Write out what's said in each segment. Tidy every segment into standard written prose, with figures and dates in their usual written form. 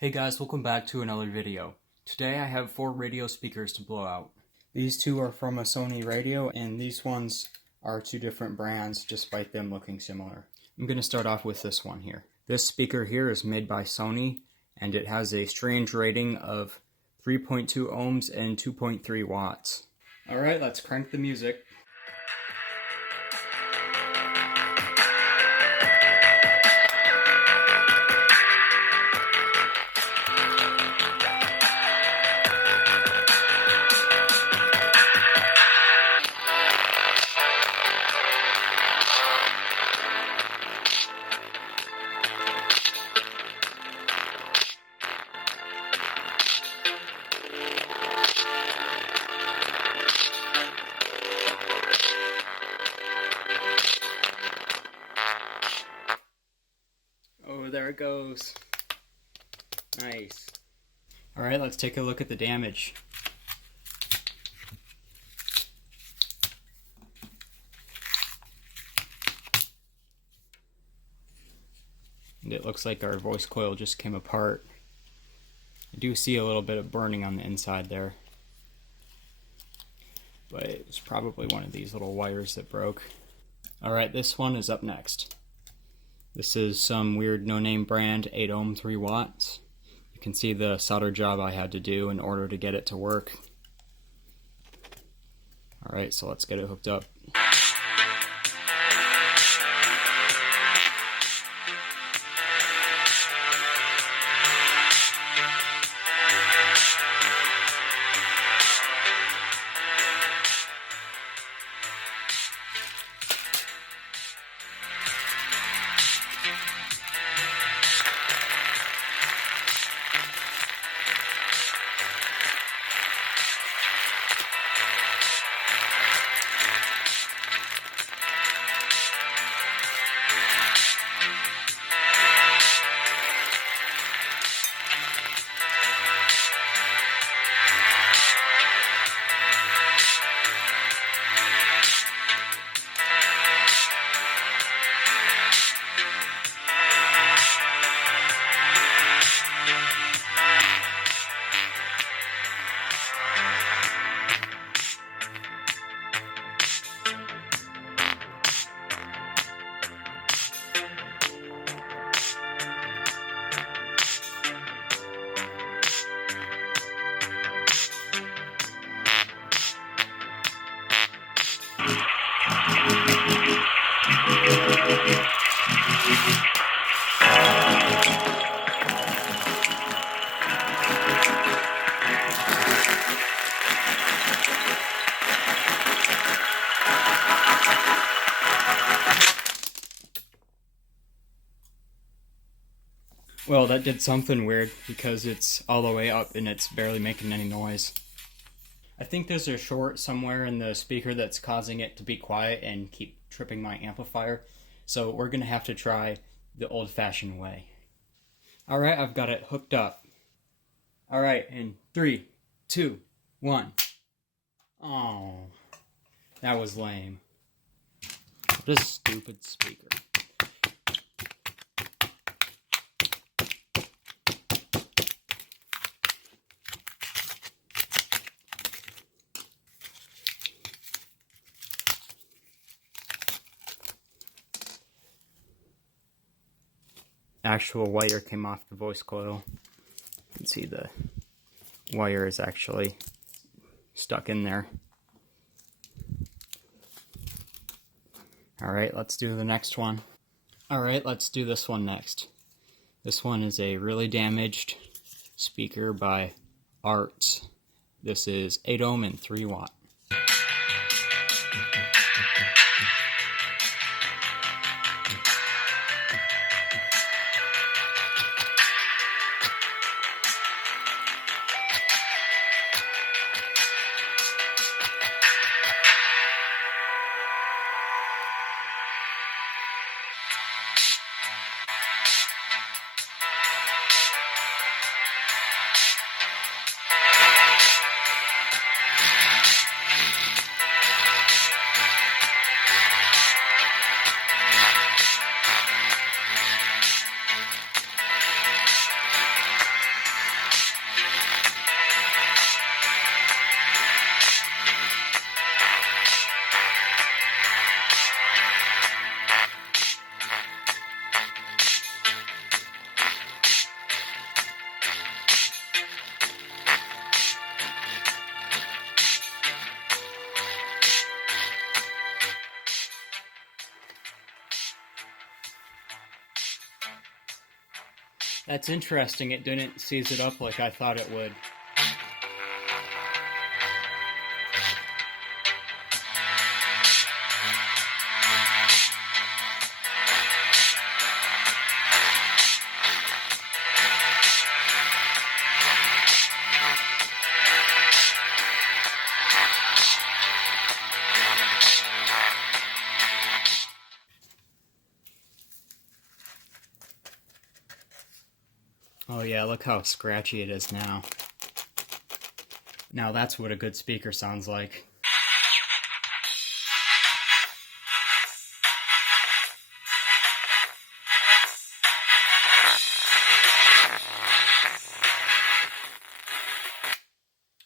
Hey guys, welcome back to another video. Today I have 4 radio speakers to blow out. These two are from a Sony radio, and these ones are 2 different brands despite them looking similar. I'm going to start off with this one here. This speaker here is made by Sony, and it has a strange rating of 3.2 ohms and 2.3 watts. Alright, let's crank the music. Oh, there it goes. Nice. Alright, let's take a look at the damage. And it looks like our voice coil just came apart. I do see a little bit of burning on the inside there. But it was probably one of these little wires that broke. Alright, this one is up next. This is some weird no-name brand, 8 ohm, 3 watts. You can see the solder job I had to do in order to get it to work. Alright, so let's get it hooked up. Well, that did something weird because it's all the way up and it's barely making any noise. I think there's a short somewhere in the speaker that's causing it to be quiet and keep tripping my amplifier. So we're going to have to try the old-fashioned way. Alright, I've got it hooked up. Alright, in 3, 2, 1. Oh, that was lame. What a stupid speaker. Actual wire came off the voice coil. You can see the wire is actually stuck in there. Alright, let's do the next one. Alright, let's do this one next. This one is a really damaged speaker by Arts. This is 8 ohm and 3 watt. That's interesting, it didn't seize it up like I thought it would. Oh yeah, look how scratchy it is now. Now that's what a good speaker sounds like.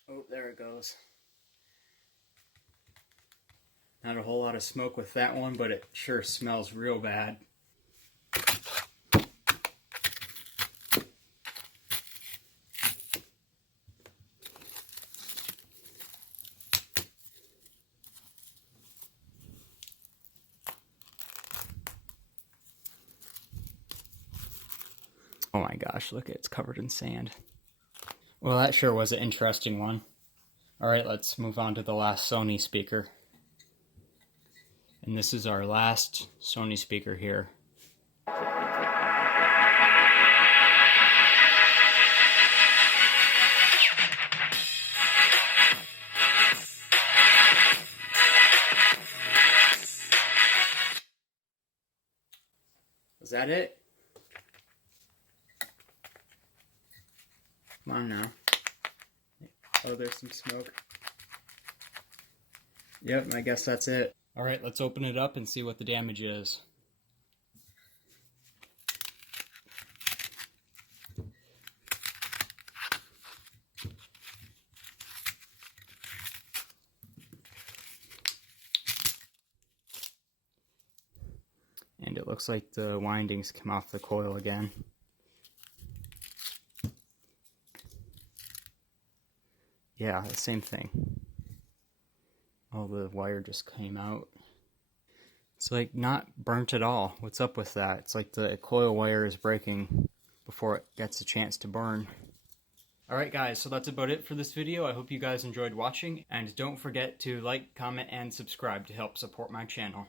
Oh, there it goes. Not a whole lot of smoke with that one, but it sure smells real bad. Oh my gosh, look, it's covered in sand. Well, that sure was an interesting one. Alright, let's move on to the last Sony speaker. And this is our last Sony speaker here. Is that it? Come on now. Oh, there's some smoke. Yep, I guess that's it. Alright, let's open it up and see what the damage is. And it looks like the windings come off the coil again. Yeah, the same thing. Oh, the wire just came out. It's like not burnt at all. What's up with that? It's like the coil wire is breaking before it gets a chance to burn. Alright guys, so that's about it for this video. I hope you guys enjoyed watching, and don't forget to like, comment, and subscribe to help support my channel.